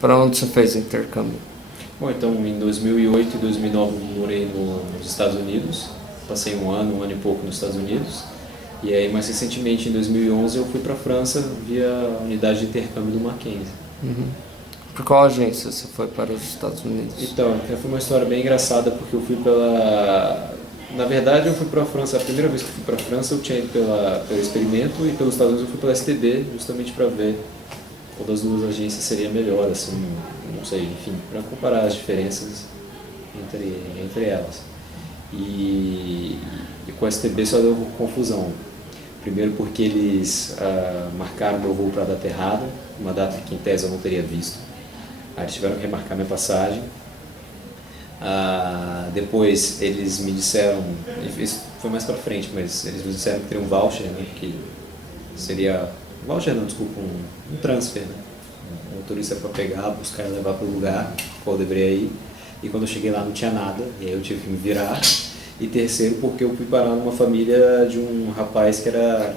Para onde você fez intercâmbio? Bom, então em 2008 e 2009 eu morei nos Estados Unidos, passei um ano e pouco nos Estados Unidos, e aí mais recentemente em 2011 eu fui para a França via unidade de intercâmbio do Mackenzie. Por qual agência você foi para os Estados Unidos? Então, foi uma história bem engraçada porque eu fui pela... Na verdade eu fui para a França, a primeira vez que eu fui para a França eu tinha ido pelo experimento e pelos Estados Unidos eu fui pela STB justamente para ver qual das duas agências seria melhor, assim, não sei, enfim, para comparar as diferenças entre elas. E com a STB só deu confusão. Primeiro porque eles marcaram meu voo para a data errada, uma data que em tese eu não teria visto. Aí eles tiveram que remarcar minha passagem. Depois eles me disseram, isso foi mais para frente, mas eles me disseram que teria um voucher, né, que seria... Voucher não, desculpa, um transfer, né? Um motorista para pegar, buscar e levar para o lugar qual eu deveria ir. E quando eu cheguei lá não tinha nada, e aí eu tive que me virar. E terceiro, porque eu fui parar numa família de um rapaz que era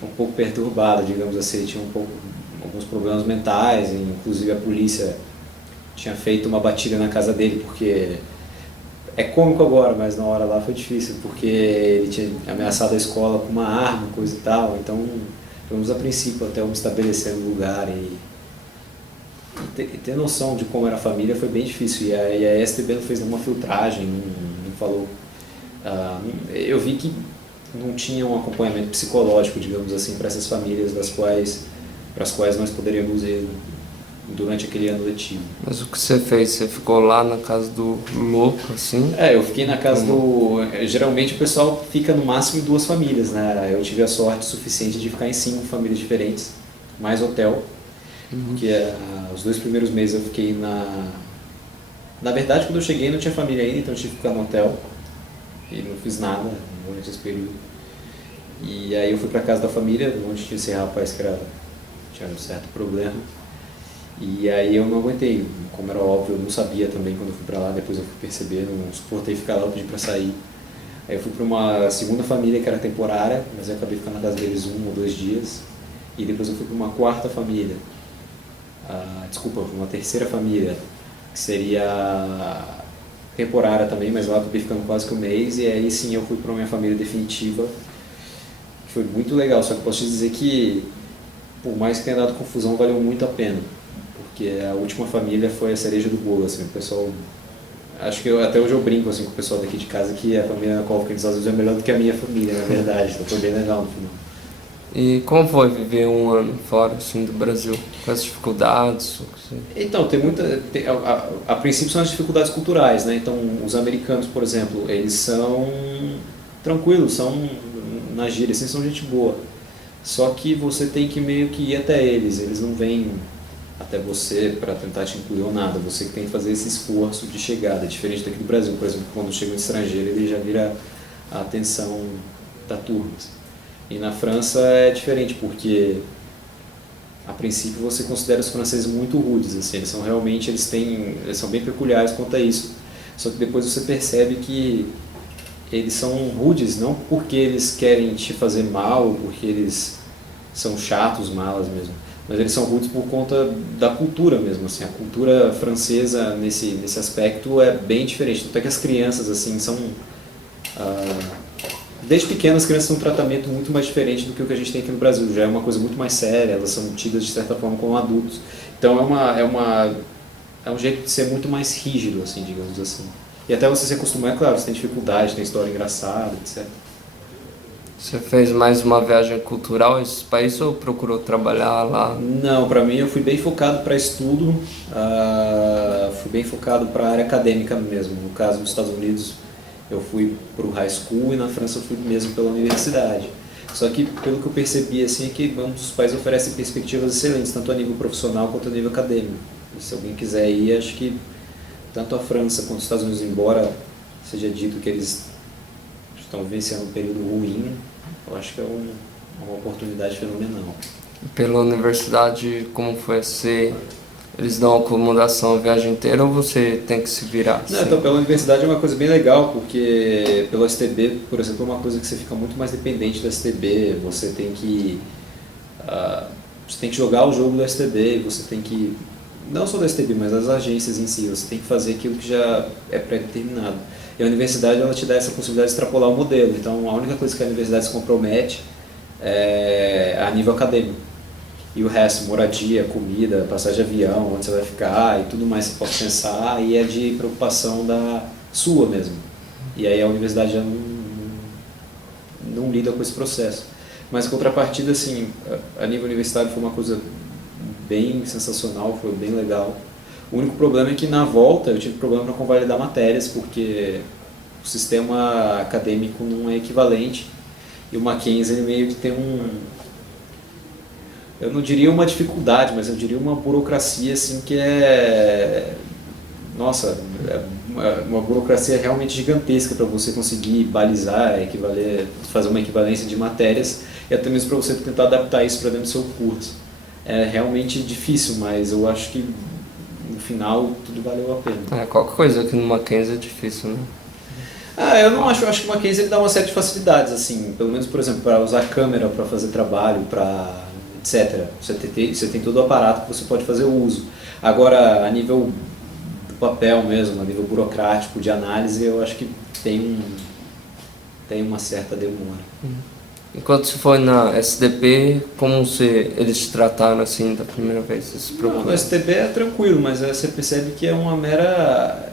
um pouco perturbado, digamos assim, ele tinha alguns problemas mentais, e inclusive a polícia tinha feito uma batida na casa dele, porque é cômico agora, mas na hora lá foi difícil, porque ele tinha ameaçado a escola com uma arma, coisa e tal, então vamos a princípio até eu me estabelecer no lugar e ter noção de como era a família foi bem difícil, e a STB não fez nenhuma filtragem, não falou. Eu vi que não tinha um acompanhamento psicológico, digamos assim, para essas famílias para as quais nós poderíamos ir durante aquele ano letivo. Mas o que você fez? Você ficou lá na casa do louco, assim? Eu fiquei na casa Geralmente o pessoal fica no máximo em 2 famílias, né? Eu tive a sorte suficiente de ficar em 5 famílias diferentes, mais hotel, porque os 2 primeiros meses eu fiquei Na verdade, quando eu cheguei não tinha família ainda, então eu tive que ficar no hotel e não fiz nada durante esse período. E aí eu fui para casa da família, onde tinha esse rapaz que tinha um certo problema. E aí eu não aguentei, como era óbvio, eu não sabia também quando eu fui para lá, depois eu fui perceber, não suportei ficar lá, eu pedi para sair. Aí eu fui para uma segunda família que era temporária, mas eu acabei ficando na casa deles 1 ou 2 dias. E depois eu fui para uma quarta família, uma terceira família, que seria temporária também, mas lá eu acabei ficando quase que 1 mês. E aí sim eu fui para a minha família definitiva, que foi muito legal, só que posso te dizer que, por mais que tenha dado confusão, valeu muito a pena. Porque a última família foi a cereja do bolo, assim, o pessoal... Acho que até hoje eu brinco assim, com o pessoal daqui de casa que a família na qual eu fiquei nos Estados Unidos é melhor do que a minha família, na verdade, então foi bem legal no final. E como foi viver um ano fora, assim, do Brasil? Quais dificuldades? Então, a princípio são as dificuldades culturais, né? Então, os americanos, por exemplo, eles são tranquilos, são na gíria, assim, são gente boa. Só que você tem que meio que ir até eles não vêm até você para tentar te incluir ou nada, você que tem que fazer esse esforço de chegada, diferente daqui do Brasil, por exemplo, quando chega um estrangeiro ele já vira a atenção da turma. E na França é diferente, porque a princípio você considera os franceses muito rudes, assim, eles são bem peculiares quanto a isso, só que depois você percebe que eles são rudes não porque eles querem te fazer mal, ou porque eles são chatos, malas mesmo, mas eles são rudes por conta da cultura mesmo, assim, a cultura francesa nesse aspecto é bem diferente, até que as crianças assim são... Desde pequenas as crianças têm um tratamento muito mais diferente do que o que a gente tem aqui no Brasil, já é uma coisa muito mais séria, elas são tidas de certa forma como adultos, então é um jeito de ser muito mais rígido, assim, digamos assim. E até você se acostumar, é claro, você tem dificuldade, tem história engraçada, etc. Você fez mais uma viagem cultural a esse país ou procurou trabalhar lá? Não, para mim eu fui bem focado para estudo, fui bem focado para a área acadêmica mesmo. No caso dos Estados Unidos eu fui para o high school e na França eu fui mesmo pela universidade. Só que pelo que eu percebi assim, é que ambos os países oferecem perspectivas excelentes, tanto a nível profissional quanto a nível acadêmico. E se alguém quiser ir, acho que tanto a França quanto os Estados Unidos, embora seja dito que eles estão vivenciando um período ruim, eu acho que é uma oportunidade fenomenal. Pela universidade, como foi assim? Eles dão acomodação a viagem inteira ou você tem que se virar? Não, então, pela universidade é uma coisa bem legal, porque pelo STB, por exemplo, é uma coisa que você fica muito mais dependente do STB, você tem que jogar o jogo do STB, você tem que não só da STB, mas das agências em si. Você tem que fazer aquilo que já é pré-determinado. E a universidade ela te dá essa possibilidade de extrapolar o modelo. Então a única coisa que a universidade se compromete é a nível acadêmico. E o resto, moradia, comida, passagem de avião, onde você vai ficar e tudo mais que você pode pensar, aí é de preocupação da sua mesmo. E aí a universidade já não lida com esse processo. Mas em contrapartida, assim, a nível universitário foi uma coisa bem sensacional, foi bem legal. O único problema é que na volta eu tive problema para convalidar matérias, porque o sistema acadêmico não é equivalente. E o Mackenzie ele meio que tem eu não diria uma dificuldade, mas eu diria uma burocracia assim que nossa, é uma burocracia realmente gigantesca para você conseguir balizar, equivaler, fazer uma equivalência de matérias e até mesmo para você tentar adaptar isso para dentro do seu curso. É realmente difícil, mas eu acho que no final tudo valeu a pena. Qualquer coisa aqui no Mackenzie é difícil, né? Eu não acho que o Mackenzie ele dá uma série de facilidades, assim, pelo menos, por exemplo, para usar câmera para fazer trabalho, para etc. Você tem todo o aparato que você pode fazer o uso. Agora, a nível do papel mesmo, a nível burocrático, de análise, eu acho que tem uma certa demora. Enquanto você foi na SDP, eles te trataram assim da primeira vez? Não, no STB é tranquilo, mas você percebe que é uma mera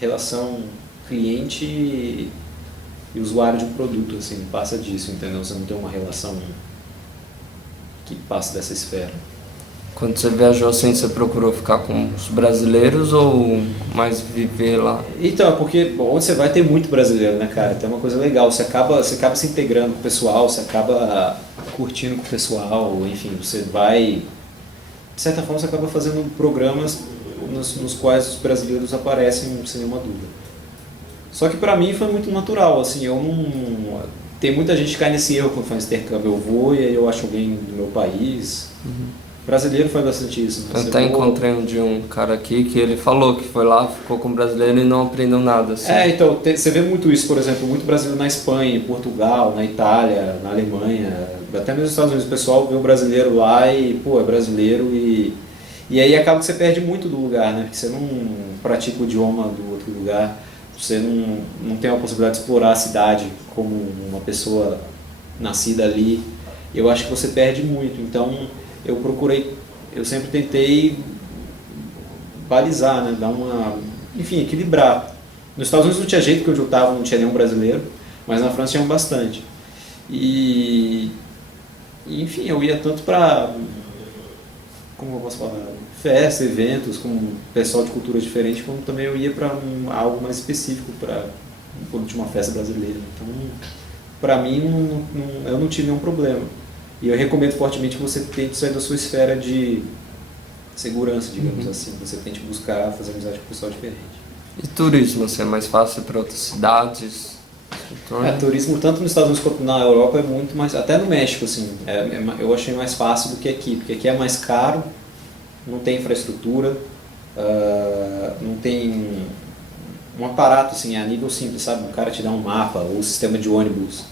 relação cliente e usuário de um produto, assim, não passa disso, entendeu? Você não tem uma relação que passa dessa esfera. Quando você viajou assim, você procurou ficar com os brasileiros ou mais viver lá? Então, porque onde você vai tem muito brasileiro, né, cara? Tem uma coisa legal, você acaba se integrando com o pessoal, você acaba curtindo com o pessoal, enfim, você vai... De certa forma, você acaba fazendo programas nos quais os brasileiros aparecem sem nenhuma dúvida. Só que pra mim foi muito natural, assim, eu não... Tem muita gente que cai nesse erro quando faz intercâmbio, eu vou e aí eu acho alguém do meu país... Brasileiro faz bastante isso. Né? Eu até encontrei um cara aqui que ele falou que foi lá, ficou com brasileiro e não aprendeu nada. Assim. Então, você vê muito isso, por exemplo, muito brasileiro na Espanha, em Portugal, na Itália, na Alemanha, até mesmo nos Estados Unidos. O pessoal vê o brasileiro lá e, pô, é brasileiro e aí acaba que você perde muito do lugar, né? Porque você não pratica o idioma do outro lugar, você não tem a possibilidade de explorar a cidade como uma pessoa nascida ali. Eu acho que você perde muito, então... Eu sempre tentei balizar, né, enfim, equilibrar. Nos Estados Unidos não tinha jeito, porque onde eu estava não tinha nenhum brasileiro, mas na França tinha bastante. Enfim, eu ia tanto para, como eu posso falar, festas, eventos, com pessoal de culturas diferentes, como também eu ia para algo mais específico, para uma festa brasileira. Então, para mim, eu não tive nenhum problema. E eu recomendo fortemente que você tente sair da sua esfera de segurança, digamos assim. Você tente buscar fazer amizade com o pessoal diferente. E turismo, assim, é mais fácil para outras cidades? Turismo tanto nos Estados Unidos quanto na Europa é muito mais... Até no México, assim, eu achei mais fácil do que aqui. Porque aqui é mais caro, não tem infraestrutura, não tem um aparato, assim, a nível simples, sabe? O cara te dá um mapa, ou sistema de ônibus.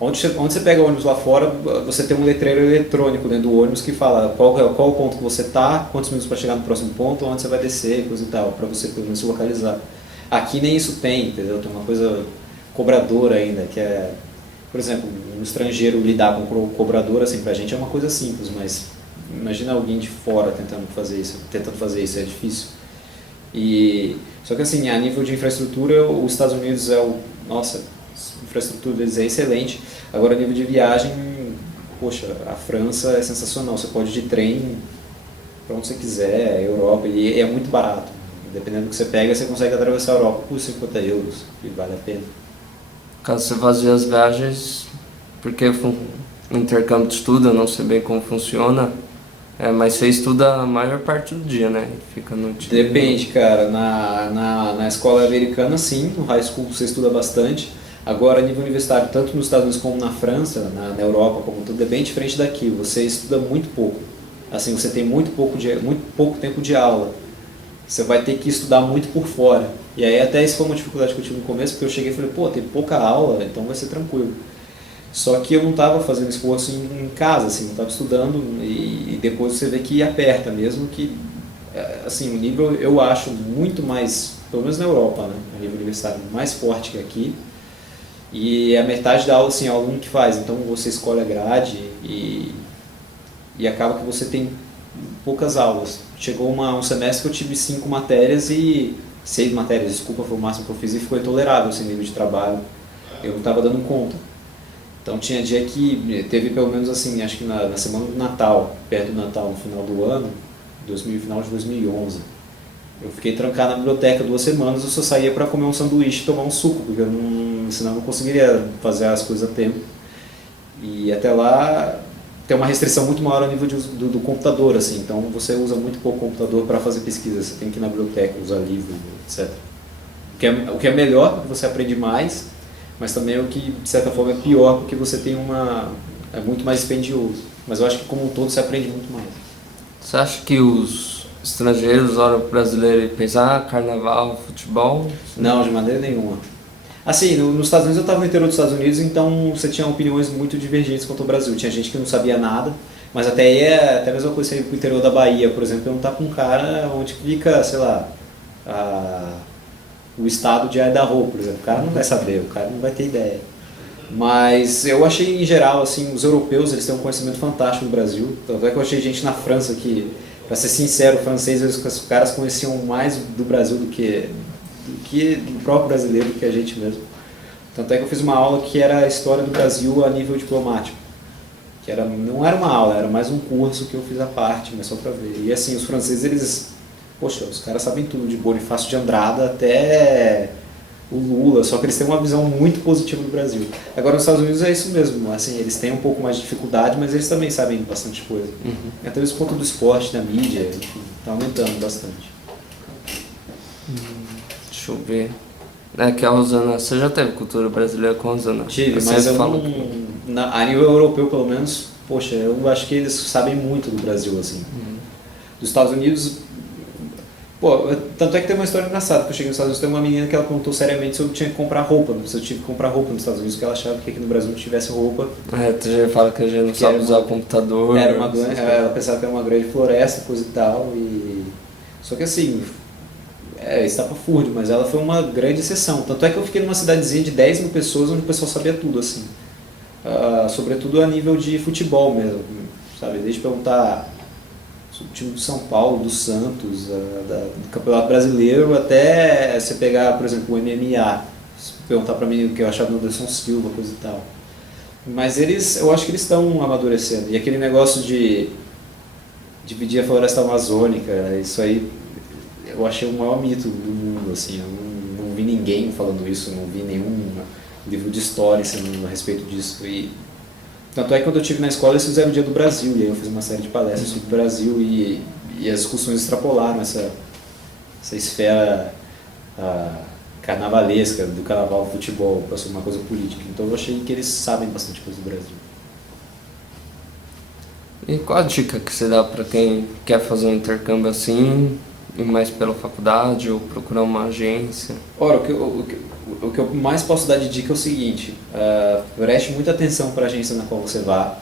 Onde você pega o ônibus lá fora, você tem um letreiro eletrônico dentro do ônibus que fala qual o ponto que você está, quantos minutos para chegar no próximo ponto, onde você vai descer, coisa e tal, para você pelo menos se localizar. Aqui nem isso tem, entendeu? Tem uma coisa cobradora ainda, que é, por exemplo, um estrangeiro lidar com um cobrador, assim, pra gente é uma coisa simples, mas imagina alguém de fora tentando fazer isso, é difícil. Só que assim, a nível de infraestrutura, os Estados Unidos a infraestrutura deles é excelente. Agora, a nível de viagem, poxa, a França é sensacional. Você pode ir de trem para onde você quiser, Europa, e é muito barato. Dependendo do que você pega, você consegue atravessar a Europa por 50 euros, e vale a pena. Caso você fazia as viagens, porque no intercâmbio de estudo, eu não sei bem como funciona, mas você estuda a maior parte do dia, né? Fica no dia. Depende, cara. Na escola americana, sim, no high school você estuda bastante. Agora, a nível universitário, tanto nos Estados Unidos como na França, na Europa, como tudo, é bem diferente daqui. Você estuda muito pouco. Assim, você tem muito pouco tempo de aula. Você vai ter que estudar muito por fora. E aí até isso foi uma dificuldade que eu tive no começo, porque eu cheguei e falei, pô, tem pouca aula, então vai ser tranquilo. Só que eu não estava fazendo esforço em casa, assim, não estava estudando e depois você vê que aperta mesmo, que assim, o nível eu acho muito mais, pelo menos na Europa, né, a nível universitário, mais forte que aqui. E a metade da aula, assim, é o aluno que faz, então você escolhe a grade e acaba que você tem poucas aulas. Chegou um semestre que eu tive 5 matérias e 6 matérias, desculpa, foi o máximo que eu fiz e ficou intolerável esse nível de trabalho. Eu não estava dando conta. Então tinha dia que teve pelo menos assim, acho que na semana do Natal, perto do Natal, no final do ano, final de 2011, eu fiquei trancado na biblioteca 2 semanas, eu só saía para comer um sanduíche e tomar um suco, porque senão eu não conseguiria fazer as coisas a tempo. E até lá tem uma restrição muito maior a nível do computador, assim, então você usa muito pouco computador para fazer pesquisa, você tem que ir na biblioteca, usar livro, etc. O que é melhor, porque você aprende mais, mas também é o que, de certa forma, é pior, porque você tem é muito mais dispendioso. Mas eu acho que como um todo você aprende muito mais. Você acha que os estrangeiros olham para o brasileiro e pensam, carnaval, futebol? Não, de maneira nenhuma. Assim, nos Estados Unidos, eu estava no interior dos Estados Unidos, então você tinha opiniões muito divergentes quanto ao Brasil. Tinha gente que não sabia nada, mas até aí até a mesma coisa você ir para o interior da Bahia, por exemplo, perguntar para um cara onde fica, sei lá, o estado de Idaho, por exemplo. O cara não vai saber, o cara não vai ter ideia. Mas eu achei, em geral, assim, os europeus eles têm um conhecimento fantástico no Brasil. Tanto é que eu achei gente na França que, para ser sincero, o francês, os caras conheciam mais do Brasil do que do próprio brasileiro, do que a gente mesmo. Tanto é que eu fiz uma aula que era a história do Brasil a nível diplomático. Não era uma aula, era mais um curso que eu fiz à parte, mas só para ver. E assim, os franceses, poxa, os caras sabem tudo, de Bonifácio de Andrada até o Lula, só que eles têm uma visão muito positiva do Brasil. Agora nos Estados Unidos é isso mesmo, assim, eles têm um pouco mais de dificuldade, mas eles também sabem bastante coisa. Até mesmo ponto do esporte, da mídia, enfim, está aumentando bastante. Deixa eu ver. Que a Rosana, você já teve cultura brasileira com a Rosana? Tive, mas eu não, a nível europeu pelo menos, poxa, eu acho que eles sabem muito do Brasil, assim. Dos Estados Unidos, pô, tanto é que tem uma história engraçada, que eu cheguei nos Estados Unidos, tem uma menina que ela perguntou seriamente se eu tinha que comprar roupa, se eu tive que comprar roupa nos Estados Unidos, porque ela achava que aqui no Brasil não tivesse roupa. Tu já fala que a gente não sabe usar o computador. Ela pensava que era uma grande floresta, coisa e tal, só que assim, estapafúrdio, mas ela foi uma grande exceção. Tanto é que eu fiquei numa cidadezinha de 10 mil pessoas, onde o pessoal sabia tudo, assim. Sobretudo a nível de futebol mesmo, sabe? Desde perguntar sobre o time do São Paulo, do Santos, do Campeonato Brasileiro, até você pegar, por exemplo, o MMA, perguntar pra mim o que eu achava do Anderson Silva, coisa e tal. Mas eu acho que eles estão amadurecendo. E aquele negócio de dividir a floresta amazônica, isso aí eu achei o maior mito do mundo, assim. Eu não vi ninguém falando isso, não vi nenhum livro de história ensinando a respeito disso. Tanto é que quando eu estive na escola eles fizeram o Dia do Brasil, e aí eu fiz uma série de palestras sobre o Brasil e as discussões extrapolaram essa esfera carnavalesca, do carnaval do futebol, para ser uma coisa política. Então eu achei que eles sabem bastante coisa do Brasil. E qual a dica que você dá para quem quer fazer um intercâmbio assim, ir mais pela faculdade ou procurar uma agência? Ora, o que eu mais posso dar de dica é o seguinte: preste muita atenção para a agência na qual você vá,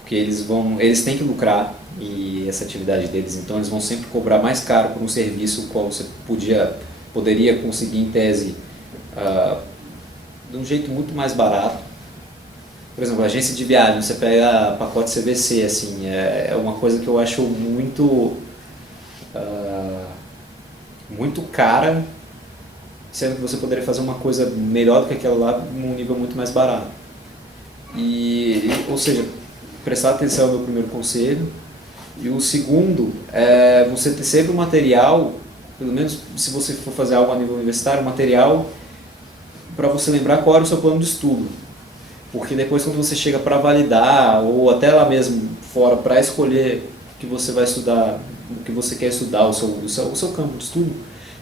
porque eles têm que lucrar, e essa atividade deles, então eles vão sempre cobrar mais caro por um serviço qual você poderia conseguir em tese de um jeito muito mais barato. Por exemplo, a agência de viagem, você pega pacote CVC, assim, é uma coisa que eu acho muito cara, sendo que você poderia fazer uma coisa melhor do que aquela lá num nível muito mais barato. Ou seja, prestar atenção é o meu primeiro conselho. E o segundo é você ter sempre um material, pelo menos se você for fazer algo a nível universitário, um material para você lembrar qual era o seu plano de estudo. Porque depois, quando você chega para validar, ou até lá mesmo fora, para escolher o que você vai estudar, o que você quer estudar, o seu campo de estudo,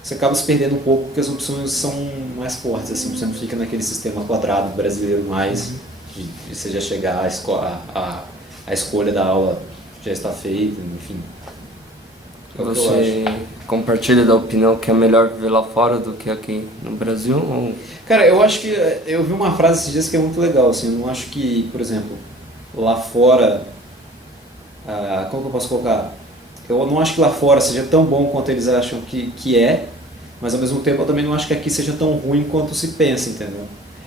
você acaba se perdendo um pouco, porque as opções são mais fortes, assim, você não fica naquele sistema quadrado brasileiro mais, de você já chegar, a escolha da aula já está feita, enfim. É o que eu Você compartilha da opinião que é melhor viver lá fora do que aqui no Brasil? Ou... Cara, eu acho que eu vi uma frase esses dias que é muito legal, assim, eu não acho que, por exemplo, lá fora, como que eu posso colocar? Eu não acho que lá fora seja tão bom quanto eles acham que é, mas ao mesmo tempo eu também não acho que aqui seja tão ruim quanto se pensa, entendeu?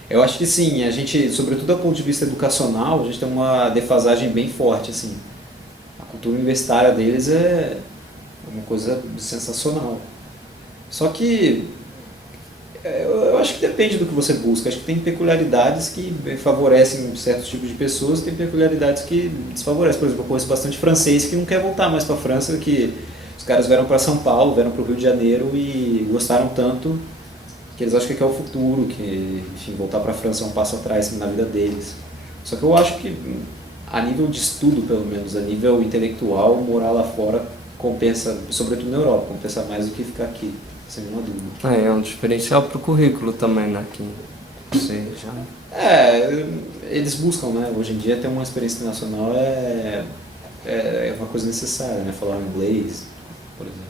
Eu acho que sim, a gente, sobretudo do ponto de vista educacional, a gente tem uma defasagem bem forte, assim. A cultura universitária deles é uma coisa sensacional. Só que eu acho que depende do que você busca. Acho que tem peculiaridades que favorecem certos tipos de pessoas e tem peculiaridades que desfavorecem. Por exemplo, eu conheço bastante francês que não quer voltar mais para a França, que os caras vieram para São Paulo, vieram para o Rio de Janeiro e gostaram tanto que eles acham que aqui é o futuro, que enfim, voltar para a França é um passo atrás na vida deles. Só que eu acho que a nível de estudo, pelo menos, a nível intelectual, morar lá fora compensa, sobretudo na Europa, compensa mais do que ficar aqui, sem nenhuma dúvida. É um diferencial pro currículo também, né? Que você já... Eles buscam, né? Hoje em dia ter uma experiência internacional é uma coisa necessária, né? Falar inglês, por exemplo.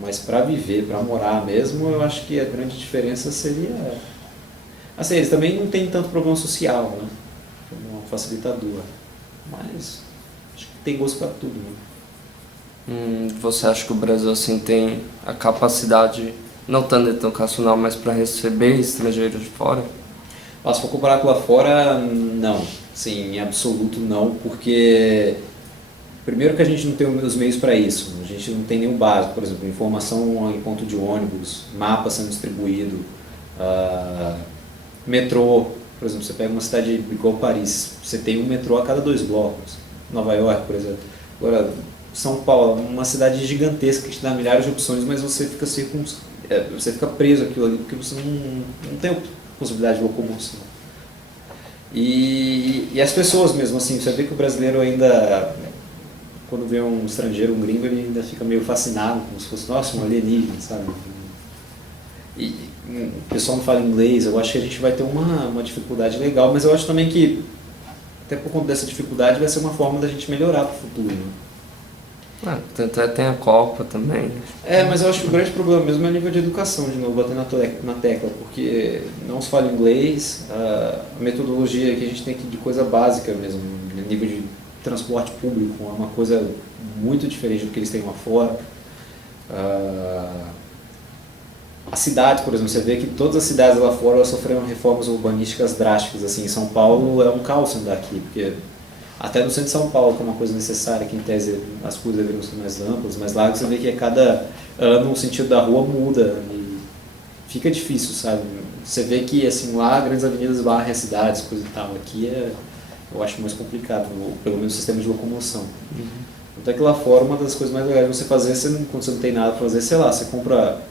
Mas para viver, para morar mesmo, eu acho que a grande diferença seria... Assim, eles também não têm tanto problema social, né? Como um facilitador. Mas acho que tem gosto para tudo, né? Você acha que o Brasil assim tem a capacidade, não tanto educacional, mas para receber estrangeiros de fora? Se for comparar com lá fora, não. Sim, em absoluto não, porque primeiro que a gente não tem os meios para isso. A gente não tem nenhum básico, por exemplo, informação em ponto de ônibus, mapa sendo distribuído, metrô. Por exemplo, você pega uma cidade igual Paris, você tem um metrô a cada 2 blocos. Nova York, por exemplo. Agora, São Paulo, uma cidade gigantesca que te dá milhares de opções, mas você fica você fica preso àquilo ali, porque você não tem possibilidade de locomoção. E as pessoas mesmo, assim, você vê que o brasileiro ainda, quando vê um estrangeiro, um gringo, ele ainda fica meio fascinado, como se fosse, nossa, um alienígena, sabe? E o pessoal não fala inglês, eu acho que a gente vai ter uma dificuldade legal, mas eu acho também que, até por conta dessa dificuldade, vai ser uma forma da gente melhorar para o futuro, né? Tanto é, tem a Copa também. Mas eu acho que o grande problema mesmo é o nível de educação, de novo, batendo na tecla, porque não se fala inglês, a metodologia que a gente tem aqui de coisa básica mesmo, nível de transporte público, é uma coisa muito diferente do que eles têm lá fora. As cidades, por exemplo, você vê que todas as cidades lá fora sofreram reformas urbanísticas drásticas, assim, em São Paulo é um caos andar aqui, porque até no centro de São Paulo, que é uma coisa necessária, que em tese as coisas deveriam ser mais amplas, mas lá você vê que a cada ano o sentido da rua muda e fica difícil, sabe? Você vê que assim, lá grandes avenidas varrem as cidades, coisa e tal. Aqui eu acho mais complicado, pelo menos o sistema de locomoção. Até que lá fora uma das coisas mais legais de você fazer, quando você não tem nada para fazer, sei lá, você compra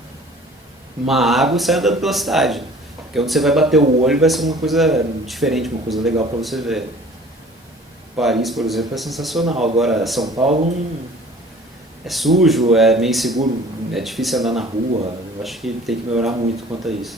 uma água e sai andando pela cidade. Porque onde você vai bater o olho vai ser uma coisa diferente, uma coisa legal para você ver. Paris, por exemplo, é sensacional. Agora, São Paulo é sujo, é meio inseguro, é difícil andar na rua. Eu acho que tem que melhorar muito quanto a isso.